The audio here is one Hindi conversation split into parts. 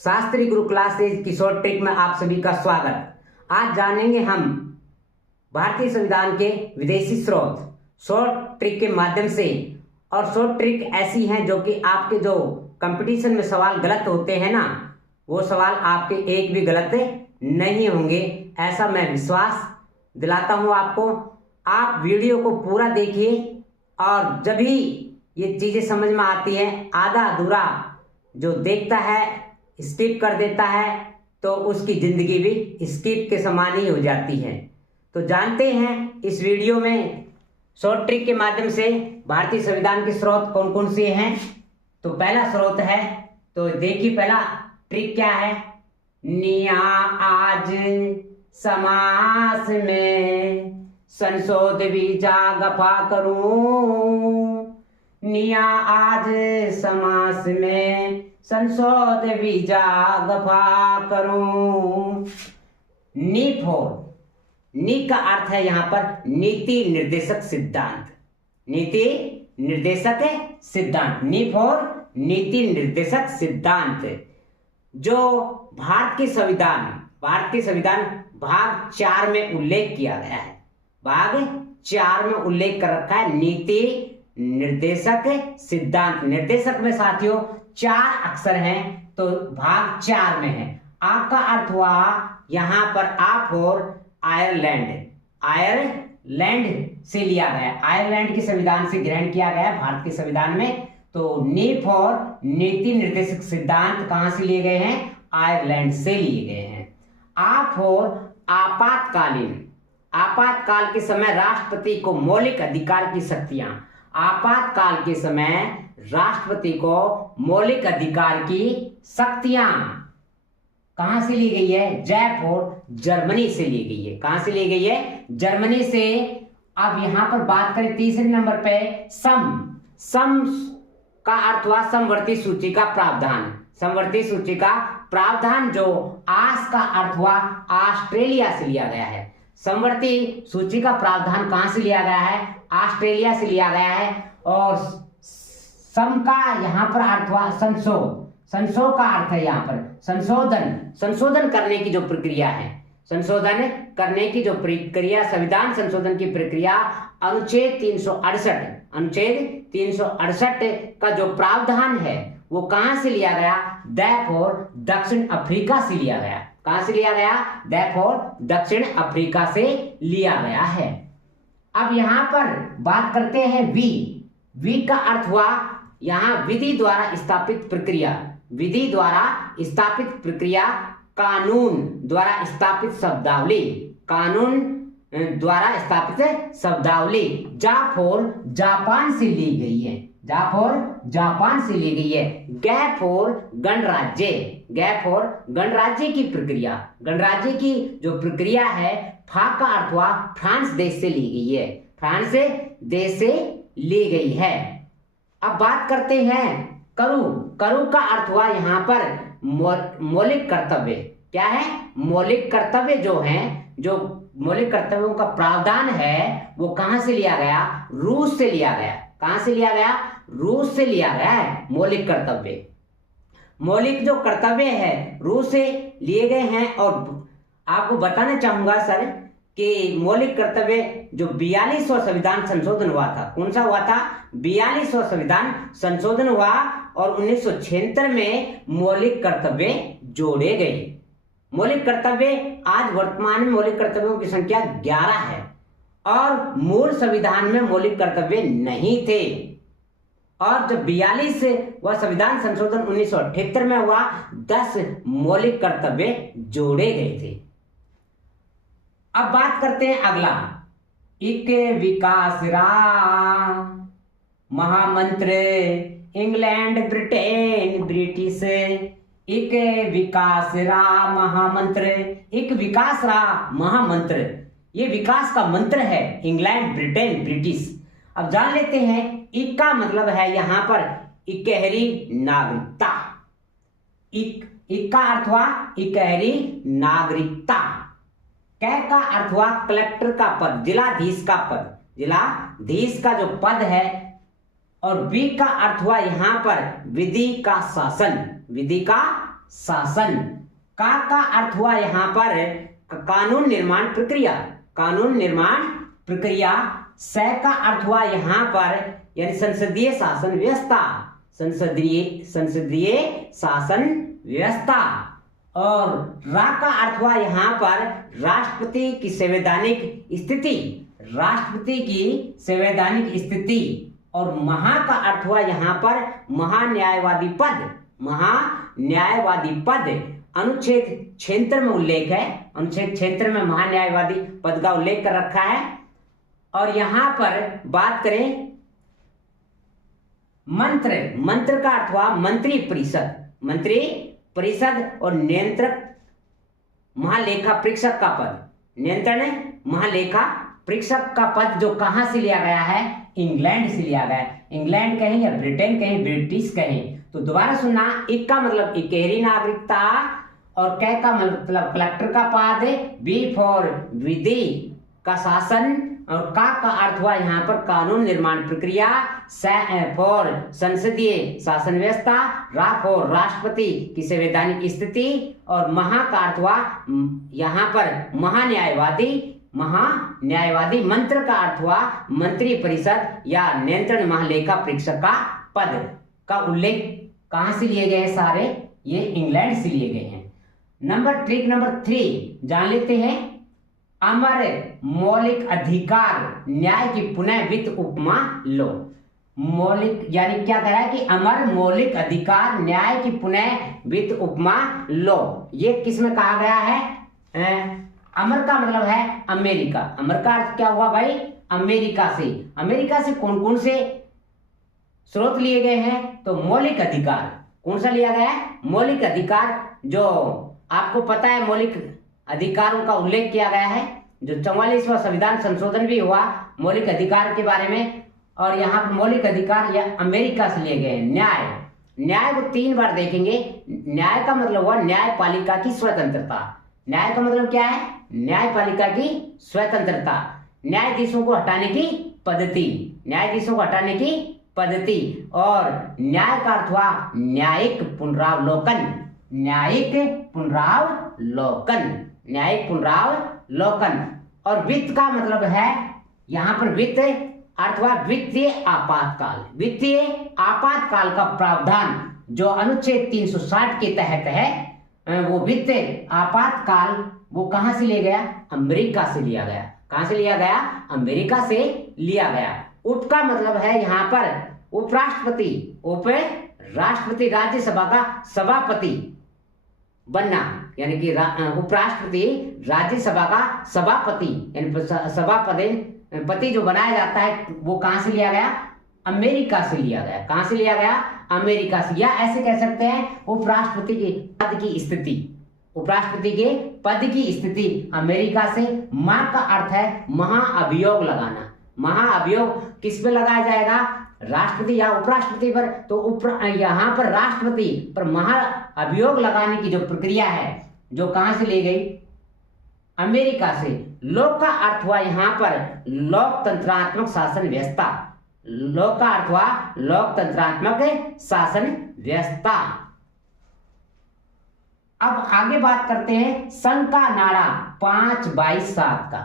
शास्त्री गुरु क्लासेज की शॉर्ट ट्रिक में आप सभी का स्वागत। आज जानेंगे हम भारतीय संविधान के विदेशी स्रोत शॉर्ट ट्रिक के माध्यम से। और शॉर्ट ट्रिक ऐसी हैं जो कि आपके जो कंपटीशन में सवाल गलत होते हैं ना, वो सवाल आपके एक भी गलत नहीं होंगे, ऐसा मैं विश्वास दिलाता हूं आपको। आप वीडियो को पूरा देखिए और जब भी ये चीजें समझ में आती हैं, आधा अधूरा जो देखता है स्किप कर देता है तो उसकी जिंदगी भी स्किप के समान ही हो जाती है। तो जानते हैं इस वीडियो में शॉर्ट ट्रिक के माध्यम से भारतीय संविधान के स्रोत कौन कौन से हैं। तो पहला स्रोत है, तो देखिए पहला ट्रिक क्या है। निया आज समास में संशोध बीजा गफा करूं, निया आज समास में संशोध बीजा गफा करूं। नी फोर, नी का अर्थ है यहां पर नीति निर्देशक सिद्धांत। नीति निर्देशक सिद्धांत, नी फोर नीति निर्देशक सिद्धांत, जो भारत के संविधान भाग 4 में उल्लेख किया गया है। भाग 4 में उल्लेख कर रखा है नीति निर्देशक सिद्धांत। निर्देशक में साथियों 4 अक्षर हैं, तो भाग 4 में है। आ का अर्थ हुआ यहां पर आप और आयरलैंड से लिया गया, आयरलैंड के संविधान से ग्रहण किया गया भारत के संविधान में। तो नी फॉर नीति निर्देशक सिद्धांत कहां से लिए गए हैं? आयरलैंड से लिए गए हैं। आप और आपातकाल के समय राष्ट्रपति को मौलिक अधिकार की शक्तियां, आपातकाल के समय राष्ट्रपति को मौलिक अधिकार की शक्तियां कहां से ली गई है? जयपुर जर्मनी से ली गई है। कहां से ली गई है? जर्मनी से। अब यहां पर बात करें तीसरे नंबर पे, सम का अर्थ हुआ समवर्ती सूची का प्रावधान। समवर्ती सूची का प्रावधान, जो आस का अर्थ हुआ ऑस्ट्रेलिया से लिया गया है। समवर्ती सूची का प्रावधान कहां से लिया गया है? ऑस्ट्रेलिया से लिया गया है। और सम का यहां पर अर्थ हुआ संशोध। संशोध का अर्थ है यहां पर संशोधन करने की जो प्रक्रिया है, संशोधन करने की जो प्रक्रिया, संविधान संशोधन की प्रक्रिया, अनुच्छेद 368 का जो प्रावधान है वो कहां से लिया गया? देरफॉर दक्षिण अफ्रीका से लिया गया। कहां से लिया गया? देरफॉर दक्षिण अफ्रीका से लिया गया है। अब यहां पर बात करते हैं वी का अर्थ हुआ यहां विधि द्वारा स्थापित प्रक्रिया। विधि द्वारा स्थापित प्रक्रिया, कानून द्वारा स्थापित शब्दावली, कानून द्वारा स्थापित शब्दावली। जाफोर जापान से ली गई है, जाफोर जापान से ली गई है। गैफोर गणराज्य, गैफोर गणराज्य की प्रक्रिया, गणराज्य की जो प्रक्रिया है, फा का अर्थ हुआ फ्रांस देश से ली गई है, फ्रांस देश से ली गई है। अब बात करते हैं करू का अर्थ हुआ यहां पर मौलिक कर्तव्य। क्या है? मौलिक कर्तव्य जो हैं, जो मौलिक कर्तव्यों का प्रावधान है वो कहां से लिया गया? रूस से लिया गया। कहां से लिया गया? रूस से लिया गया है मौलिक कर्तव्य। मौलिक जो कर्तव्य है रूस से लिए गए हैं। और आपको बताना चाहूंगा सर कि मौलिक कर्तव्य जो 42वां संविधान संशोधन हुआ था, कौन सा हुआ था? 42वां संविधान संशोधन हुआ और 1976 में मौलिक कर्तव्य जोड़े गए। मौलिक कर्तव्य आज वर्तमान में मौलिक कर्तव्यों की संख्या 11 है और मूल संविधान में मौलिक कर्तव्य नहीं थे। और जब 42वां संविधान संशोधन 1978 में हुआ, 10 मौलिक कर्तव्य जोड़े गए थे। अब बात करते हैं अगला, एक विकास महामंत्र इंग्लैंड ब्रिटेन ब्रिटिश। एक विकास महामंत्र, एक विकास महामंत्र, ये विकास का मंत्र है इंग्लैंड ब्रिटेन ब्रिटिश। अब जान लेते हैं एक का मतलब है यहां पर इकहरी नागरिकता। एक का अर्थ हुआ इकहरी नागरिकता। कै का अर्थ हुआ कलेक्टर का पद, जिलाधीश का पद, जिलाधीश का जो पद है। और बी का अर्थ हुआ यहां पर विधि का शासन, विधि का शासन। का अर्थ हुआ यहाँ पर कानून निर्माण प्रक्रिया, कानून निर्माण प्रक्रिया। स का अर्थ हुआ यहाँ पर यानी संसदीय शासन व्यवस्था, संसदीय शासन व्यवस्था। और रा का अर्थ हुआ यहाँ पर राष्ट्रपति की संवैधानिक स्थिति, राष्ट्रपति की संवैधानिक स्थिति। और महा का अर्थ हुआ यहाँ पर महान्यायवादी पद, महान्यायवादी पद। अनुच्छेद 76 में उल्लेख है, अनुच्छेद 76 में महान्यायवादी पद का उल्लेख कर रखा है। और यहां पर बात करें मंत्र, मंत्र का अर्थ हुआ मंत्री परिषद, मंत्री परिषद। और नियंत्रक महालेखा परीक्षक का पद, नियंत्रण महालेखा परीक्षक का पद जो कहां से लिया गया है, इंग्लैंड से लिया गया है। इंग्लैंड कहें या ब्रिटेन कहें, ब्रिटिश कहें। तो दोबारा सुनना, इक का मतलब इकेरी नागरिकता, और कै का मतलब कलेक्टर का पद, बी फॉर विधि का शासन, और का अर्थ हुआ यहाँ पर कानून निर्माण प्रक्रिया, फॉर संसदीय शासन व्यवस्था, रा फॉर राष्ट्रपति की संवैधानिक स्थिति, और महा का अर्थ हुआ यहाँ पर महान्यायवादी, महान्यायवादी। मंत्र का अर्थ हुआ मंत्री परिषद या नियंत्रण महालेखा परीक्षक का पद का उल्लेख कहां से लिए गए, सारे ये इंग्लैंड से लिए गए हैं। ट्रिक नंबर 3 जान लेते हैं। अमर मौलिक अधिकार न्याय की पुनः वित्त उपमा लो। मौलिक यानी क्या कह रहा है कि अमर मौलिक अधिकार न्याय की पुनः वित्त उपमा लो। ये किस में कहा गया है? अमर का मतलब है अमेरिका। अमर का अर्थ क्या हुआ भाई? अमेरिका से। अमेरिका से कौन कौन से स्रोत लिए गए हैं? तो मौलिक अधिकार कौन सा लिया गया है? मौलिक अधिकार, जो आपको पता है मौलिक अधिकारों का उल्लेख किया गया है, जो 44वां संविधान संशोधन भी हुआ मौलिक अधिकार के बारे में। और यहाँ पर मौलिक अधिकार या अमेरिका से लिए गए हैं। न्याय, न्याय को 3 बार देखेंगे। न्याय का मतलब हुआ न्यायपालिका की स्वतंत्रता। न्याय का मतलब क्या है? न्यायपालिका की स्वतंत्रता। न्यायाधीशों को हटाने की पद्धति, न्यायाधीशों को हटाने की पद्धति। और न्याय का अर्थ हुआ न्यायिक पुनरावलोकन, न्यायिक पुनरावलोकन, न्यायिक पुनरावलोकन। और वित्त का मतलब है यहां पर वित्त अर्थ हुआ वित्तीय आपातकाल। वित्तीय आपातकाल का प्रावधान जो अनुच्छेद 360 के तहत है, वो वित्तीय आपातकाल वो कहां से लिया गया? अमेरिका से लिया गया। कहां से लिया गया? अमेरिका से लिया गया। उप का मतलब है यहाँ पर उपराष्ट्रपति, उपराष्ट्रपति, राज्यसभा का सभापति बनना, यानी कि उपराष्ट्रपति राज्यसभा का सभापति, यानी सभापति जो बनाया जाता है वो कहां से लिया गया? अमेरिका से लिया गया। कहां से लिया गया? अमेरिका से। या ऐसे कह सकते हैं उपराष्ट्रपति के पद की स्थिति, उपराष्ट्रपति के पद की स्थिति अमेरिका से। मां का अर्थ है महाअभियोग लगाना। महाअभियोग किस पे लगाया जाएगा? राष्ट्रपति या उपराष्ट्रपति पर। तो यहाँ पर राष्ट्रपति पर महाअभियोग लगाने की जो प्रक्रिया है जो कहां से ली गई? अमेरिका से। लोक का अर्थ हुआ यहाँ पर लोकतंत्रात्मक शासन व्यवस्था। लोक का अर्थ हुआ लोकतंत्रात्मक शासन व्यवस्था। अब आगे बात करते हैं संघ का नारा 5/7 का।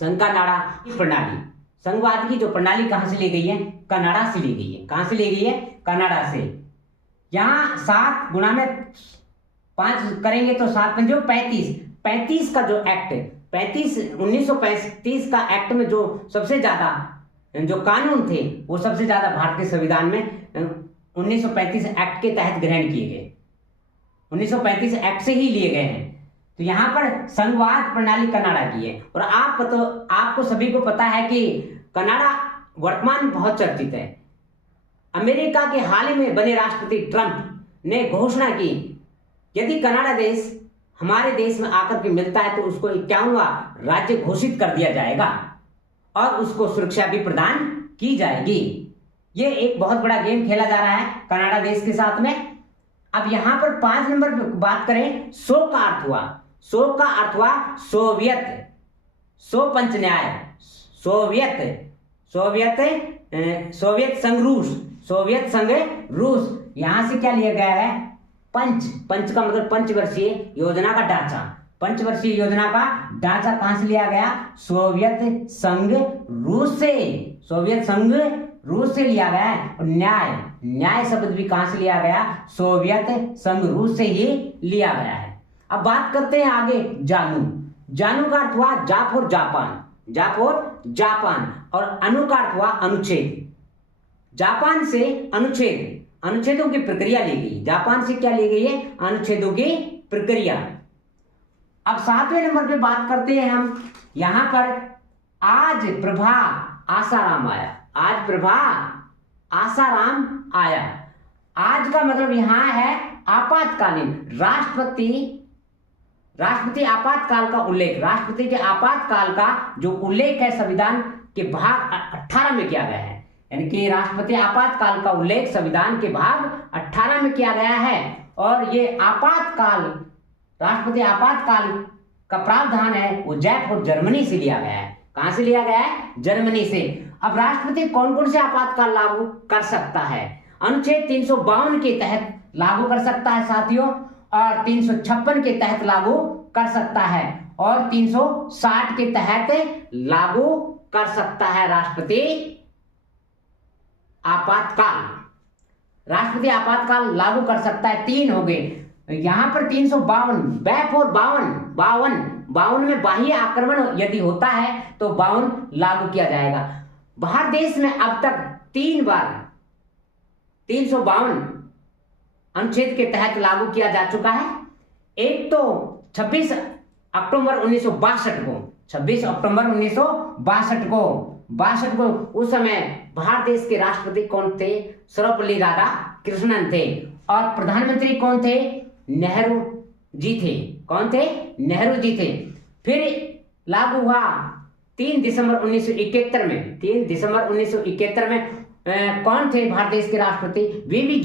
संघ का नारा की प्रणाली, संघवाद की जो प्रणाली कहां से ली गई है? कनाडा से ली गई है। कहां से ली गई है? कनाडा से। यहां 7 गुणा में 5 करेंगे तो 7 में जो 35 का जो एक्ट 1935 का एक्ट में जो सबसे ज्यादा जो कानून थे वो सबसे ज्यादा भारतीय संविधान में 1935 एक्ट के तहत ग्रहण किए गए। 1935 एक्ट से ही लिए गए हैं। तो यहां पर संघवाद प्रणाली कनाडा की है। और आपको सभी को पता है कि कनाडा वर्तमान बहुत चर्चित है। अमेरिका के हाल ही में बने राष्ट्रपति ट्रंप ने घोषणा की यदि कनाडा देश हमारे देश में आकर के मिलता है तो उसको 51वां राज्य घोषित कर दिया जाएगा और उसको सुरक्षा भी प्रदान की जाएगी। ये एक बहुत बड़ा गेम खेला जा रहा है कनाडा देश के साथ में। अब यहां पर 5 नंबर पर बात करें, सो का अर्थ हुआ, सो का अर्थ हुआ सोवियत, सो पंच न्याय, सोवियत संघ रूस, सोवियत संघ रूस। यहां से क्या लिया गया है? पंच, पंच का मतलब पंचवर्षीय योजना का ढांचा, पंचवर्षीय योजना का ढांचा कहां से लिया गया? सोवियत संघ रूस से, सोवियत संघ रूस से लिया गया है। और न्याय, न्याय शब्द भी कहां से लिया गया? सोवियत संघ रूस से ही लिया गया है। अब बात करते हैं आगे जानू। जानू का अर्थ हुआ जाप और जापान, जाप और जापान, और अनु का अर्थ हुआ अनुच्छेद। जापान से अनुच्छेद, अनुच्छेदों की प्रक्रिया ली गई। जापान से क्या ली गई है? अनुच्छेदों की प्रक्रिया। अब 7वें नंबर पे बात करते हैं हम, यहां पर आज प्रभा आसाराम आया, आज प्रभा आसाराम आया। आज का मतलब यहां है आपातकालीन, राष्ट्रपति आपातकाल का उल्लेख, राष्ट्रपति के आपातकाल का जो उल्लेख है संविधान के भाग 18 में किया गया है, यानी कि राष्ट्रपति आपातकाल का उल्लेख संविधान के भाग 18 में किया गया है। और ये आपातकाल, राष्ट्रपति आपातकाल का प्रावधान है वो जयपुर जर्मनी से लिया गया है। कहां से लिया गया है? जर्मनी से। अब राष्ट्रपति कौन कौन से आपातकाल लागू कर सकता है? अनुच्छेद 352 के तहत लागू कर सकता है साथियों, और 356 के तहत लागू कर सकता है, और 360 के तहत लागू कर सकता है राष्ट्रपति आपातकाल। राष्ट्रपति आपातकाल लागू कर सकता है, 3 हो गए। यहां पर 352, बैक और 52 में बाह्य आक्रमण यदि होता है तो 52 लागू किया जाएगा। भारत देश में अब तक 3 बार 352 अनुच्छेद के तहत लागू किया जा चुका है। एक तो 26 अक्टूबर 1962 को, 26 अक्टूबर 1962 को उस समय भारत देश के राष्ट्रपति कौन थे? सर्वपल्ली राधाकृष्णन थे। और प्रधानमंत्री कौन थे? नेहरू जी थे। कौन थे? नेहरू जी थे। फिर लागू हुआ 3 दिसंबर 1971 में, 3 दिसंबर 1971 में कौन थे भारत देश के राष्ट्रपति? वीवी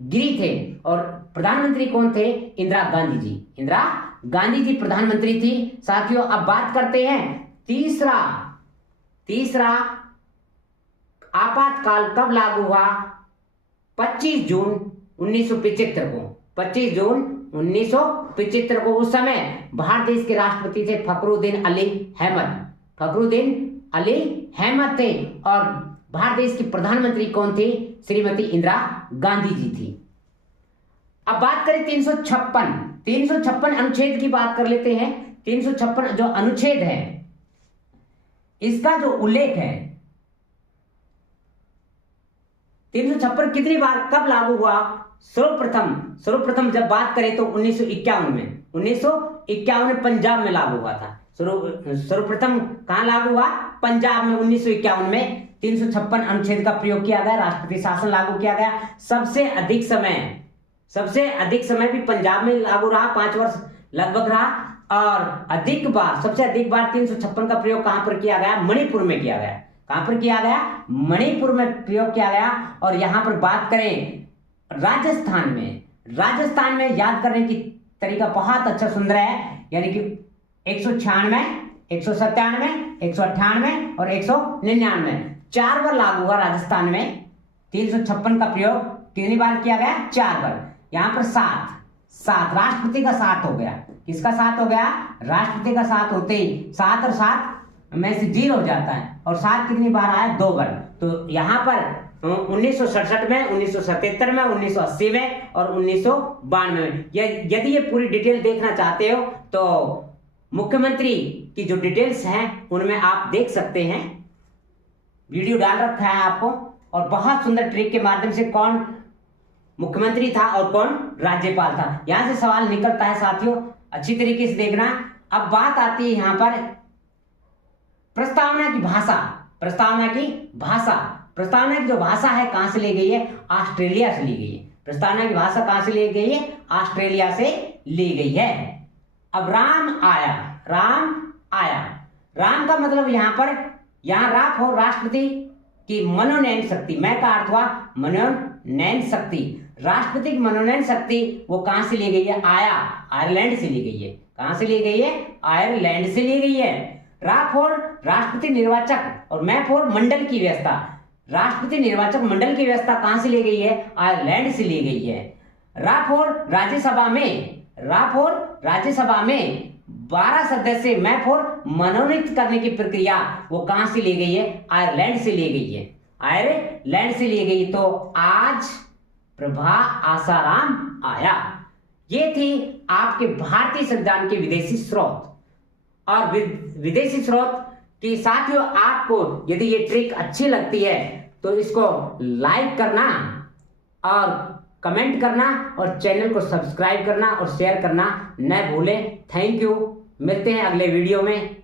गिरी थे। और प्रधानमंत्री कौन थे? इंदिरा गांधी जी, इंदिरा गांधी जी प्रधानमंत्री थी। साथियों अब बात करते हैं तीसरा आपातकाल कब लागू हुआ? 25 जून 1975 को, 25 जून 1975 को। उस समय भारत देश के राष्ट्रपति थे फखरुद्दीन अली अहमद थे। और भारत देश की प्रधानमंत्री कौन थी? श्रीमती इंदिरा गांधी जी थी। अब बात करें 356 अनुच्छेद की बात कर लेते हैं। 356 जो अनुच्छेद है, इसका जो उल्लेख है, 356 कितनी बार कब लागू हुआ? सर्वप्रथम जब बात करें तो 1951 में पंजाब में लागू हुआ था। सर्वप्रथम कहां लागू हुआ? पंजाब में 1951 में 356 अनुच्छेद का प्रयोग किया गया, राष्ट्रपति शासन लागू किया गया। सबसे अधिक समय भी पंजाब में लागू रहा, 5 वर्ष लगभग रहा। और सबसे अधिक बार 356 का प्रयोग कहां पर किया गया? मणिपुर में किया गया। कहां पर किया गया? मणिपुर में प्रयोग किया गया। और यहां पर बात करें राजस्थान में याद करने की तरीका बहुत अच्छा सुंदर है, यानी कि 196, 197, 198 और 199 4 बार लागू हुआ राजस्थान में। 356 का प्रयोग कितनी बार किया गया? 4 बार। यहां पर 7 राष्ट्रपति का 7 हो गया। किसका 7 हो गया? राष्ट्रपति का 7 होते ही 7 और 7 में से 0 हो जाता है। और 7 कितनी बार आया? 2 बार। तो यहां पर 1967 में, 1977 में, 1980 में और 1992 में। यदि ये पूरी डिटेल देखना चाहते हो तो मुख्यमंत्री की जो डिटेल्स हैं उनमें आप देख सकते हैं, वीडियो डाल रखा है आपको। और बहुत सुंदर ट्रिक के माध्यम से कौन मुख्यमंत्री था और कौन राज्यपाल था, यहां से सवाल निकलता है साथियों, अच्छी तरीके से देखना। अब बात आती है यहां पर प्रस्तावना की जो भाषा है कहां से ली गई है? ऑस्ट्रेलिया से ली गई है। प्रस्तावना की भाषा कहां से ली गई है? ऑस्ट्रेलिया से ली गई है। अब राम आया। राम का मतलब यहां राफ हो राष्ट्रपति की मनोनयन शक्ति। मैं का अर्थ हुआ मनोनयन शक्ति। राष्ट्रपति की मनोनयन शक्ति वो कहां से ली गई है? आयरलैंड से ली गई है। कहां से ली गई है? आयरलैंड से ली गई है। रा फॉर राष्ट्रपति निर्वाचक और मैं फॉर मंडल की व्यवस्था। राष्ट्रपति निर्वाचक मंडल की व्यवस्था कहां से ली गई है? आयरलैंड से ली गई है। राफोर राज्यसभा में 12 सदस्य मैप और मनोनीत करने की प्रक्रिया वो कहां से ली गई है? आयरलैंड से ली गई है। आयरलैंड से ली गई। तो आज प्रभा आसाराम आया। ये थी आपके भारतीय संविधान के विदेशी स्रोत। और विदेशी स्रोत के साथियों, आपको यदि ये ट्रिक अच्छी लगती है तो इसको लाइक करना और कमेंट करना और चैनल को सब्सक्राइब करना और शेयर करना न भूलें। Thank you. मिलते हैं अगले वीडियो में।